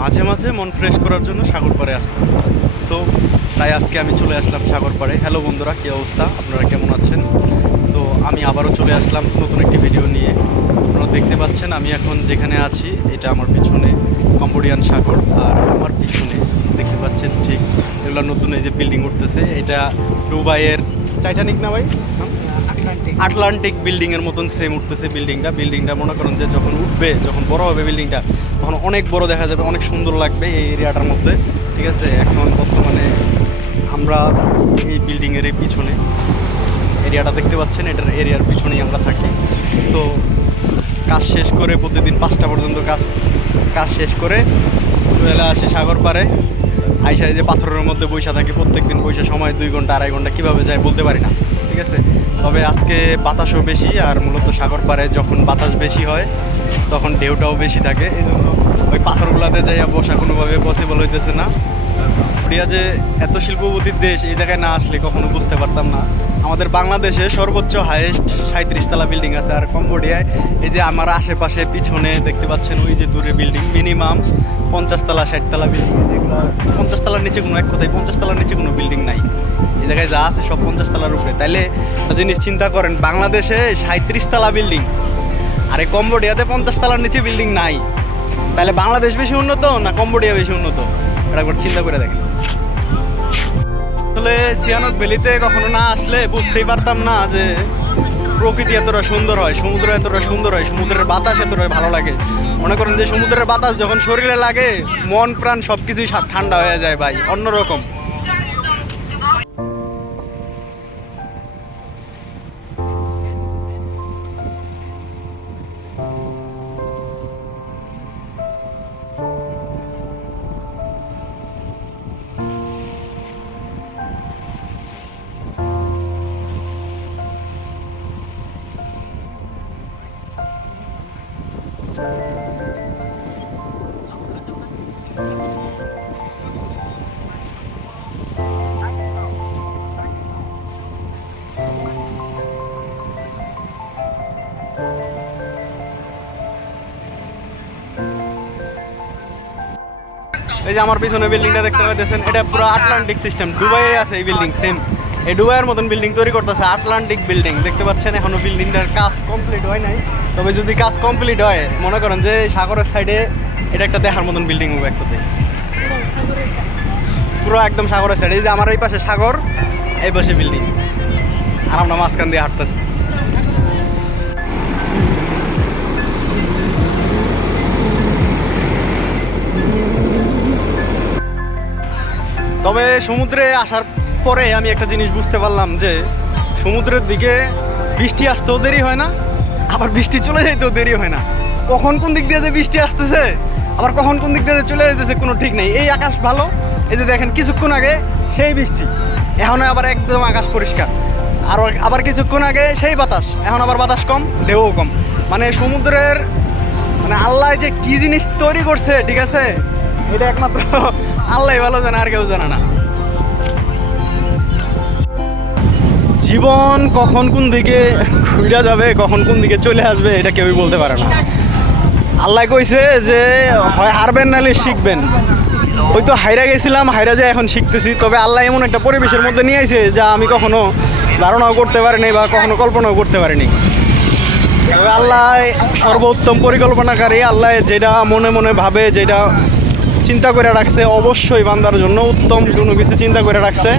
মাঝে মাঝে মন ফ্রেশ করার জন্য সাগর পাড়ে আসতাম। তো তাই আজকে আমি চলে আসলাম সাগর পাড়ে। হ্যালো বন্ধুরা, কী অবস্থা, আপনারা কেমন আছেন? তো আমি আবারও চলে আসলাম নতুন একটি ভিডিও নিয়ে। আপনারা দেখতে পাচ্ছেন আমি এখন যেখানে আছি, এটা আমার পিছনে কম্বোডিয়ান সাগর, আর আমার পিছনে দেখতে পাচ্ছেন ঠিক এগুলো নতুন এই যে বিল্ডিং উঠতেছে, এটা দুবাইয়ের টাইটানিক না ভাই, আটলান্টিক বিল্ডিংয়ের মতন সেম উঠতেছে বিল্ডিংটা মনে করেন যে যখন উঠবে, যখন বড় হবে বিল্ডিংটা, তখন অনেক বড় দেখা যাবে, অনেক সুন্দর লাগবে এই এরিয়াটার মধ্যে। ঠিক আছে, এখন বর্তমানে আমরা এই বিল্ডিংয়ের এই পিছনে এরিয়াটা দেখতে পাচ্ছেন, এটার এরিয়ার পিছনেই আমরা থাকি। তো কাজ শেষ করে প্রতিদিন 5টা পর্যন্ত কাজ শেষ করে চলে আসি সাগর পাড়ে। আইসা যে পাথরের মধ্যে বৈশা থাকি, প্রত্যেকদিন বৈশা সময় 2 ঘন্টা 2.5 ঘন্টা কীভাবে যায় বলতে পারি না। ঠিক আছে, তবে আজকে বাতাসও বেশি, আর মূলত সাগর পাড়ে যখন বাতাস বেশি হয় তখন ঢেউটাও বেশি থাকে, এই জন্য ওই পাথরগুলোতে যাইয়া বসা কোনোভাবে পসিবল হইতেছে না। কম্বোডিয়া যে এত শিল্পপতির দেশ, এই জায়গায় না আসলে কখনো বুঝতে পারতাম না। আমাদের বাংলাদেশে সর্বোচ্চ হাইয়েস্ট 37 তলা বিল্ডিং আছে, আর কম্বোডিয়ায় এই যে আমার আশেপাশে পিছনে দেখতে পাচ্ছেন ওই যে দূরে বিল্ডিং মিনিমাম 50 তলা 60 তলা বিল্ডিং, যেগুলো 50 তলার নিচে কোনো, এক কথায় 50 তলার নিচে কোনো বিল্ডিং নাই। এই জায়গায় যা আছে সব 50 তলার উপরে। তাইলে একটা জিনিস চিন্তা করেন, বাংলাদেশে 37 তলা বিল্ডিং আর এই কম্বোডিয়াতে 50 তলার নিচে বিল্ডিং নাই। তাহলে বাংলাদেশ বেশি উন্নত না কম্বোডিয়া বেশি উন্নত? এটা একবার চিন্তা করে দেখেন। আসলে সিয়ানক ভ্যালিতে কখনো না আসলে বুঝতেই পারতাম না যে প্রকৃতি এতটা সুন্দর হয়, সমুদ্র এতটা সুন্দর হয়, সমুদ্রের বাতাস এতটা ভালো লাগে। মনে করেন যে সমুদ্রের বাতাস যখন শরীরে লাগে, মন প্রাণ সব কিছুই ঠান্ডা হয়ে যায় ভাই, অন্যরকম। এই যে আমার পিছনে বিল্ডিংটা দেখতে পাচ্ছেন, এটা পুরো আটলান্টিক সিস্টেম, দুবাইয়ে আছে এই বিল্ডিং সেম। এই দুবাইয়ের মতন বিল্ডিং তৈরি করতেছে, আটলান্টিক বিল্ডিং দেখতে পাচ্ছেন। এখনো বিল্ডিংটার কাজ কমপ্লিট হয় নাই, তবে যদি কাজ কমপ্লিট হয় মনে করেন যে সাগরের সাইডে এটা একটা দেখার মতন বিল্ডিং হবে একটাতে, পুরো একদম সাগরের সাইডে। এই যে আমার এই পাশে সাগর, এই পাশে বিল্ডিং, আর আমরা মাঝখান দিয়ে হাঁটতেছি। তবে সমুদ্রে আসার পরে আমি একটা জিনিস বুঝতে পারলাম যে সমুদ্রের দিকে বৃষ্টি আসতেও দেরি হয় না, আবার বৃষ্টি চলে যাইতেও দেরি হয় না। কখন কোন দিক দিয়ে যে বৃষ্টি আসতেছে, আবার কখন কোন দিক দিয়ে চলে যেতেছে কোনো ঠিক নেই। এই আকাশ ভালো, এই যে দেখেন কিছুক্ষণ আগে সেই বৃষ্টি, এখন আবার একদম আকাশ পরিষ্কার, আর আবার কিছুক্ষণ আগে সেই বাতাস, এখন আবার বাতাস কম, ঢেউও কম। মানে সমুদ্রের মানে আল্লাহ যে কি জিনিস তৈরি করছে, ঠিক আছে, এটা একমাত্র আল্লাহ ভালো জানে, আর কেউ জানে না। জীবন কখন কোন দিকে ঘুরে যাবে, কখন কোন দিকে চলে আসবে, এটা কেউই বলতে পারে না। আল্লাহ কইছে যে হয় হারবেন নাহলে শিখবেন। ওই তো হাইরা গেছিলাম, হাইরা যায় এখন শিখতেছি। তবে আল্লাহ এমন একটা পরিবেশের মধ্যে নিয়ে আইছে যা আমি কখনো ধারণাও করতে পারিনি বা কখনো কল্পনাও করতে পারিনি। তবে আল্লাহ সর্বোত্তম পরিকল্পনাকারী। আল্লাহ যেটা মনে মনে ভাবে, যেটা চিন্তা করে রাখছে, অবশ্যই বান্দার জন্য উত্তম কোনো কিছু চিন্তা করে রাখছে।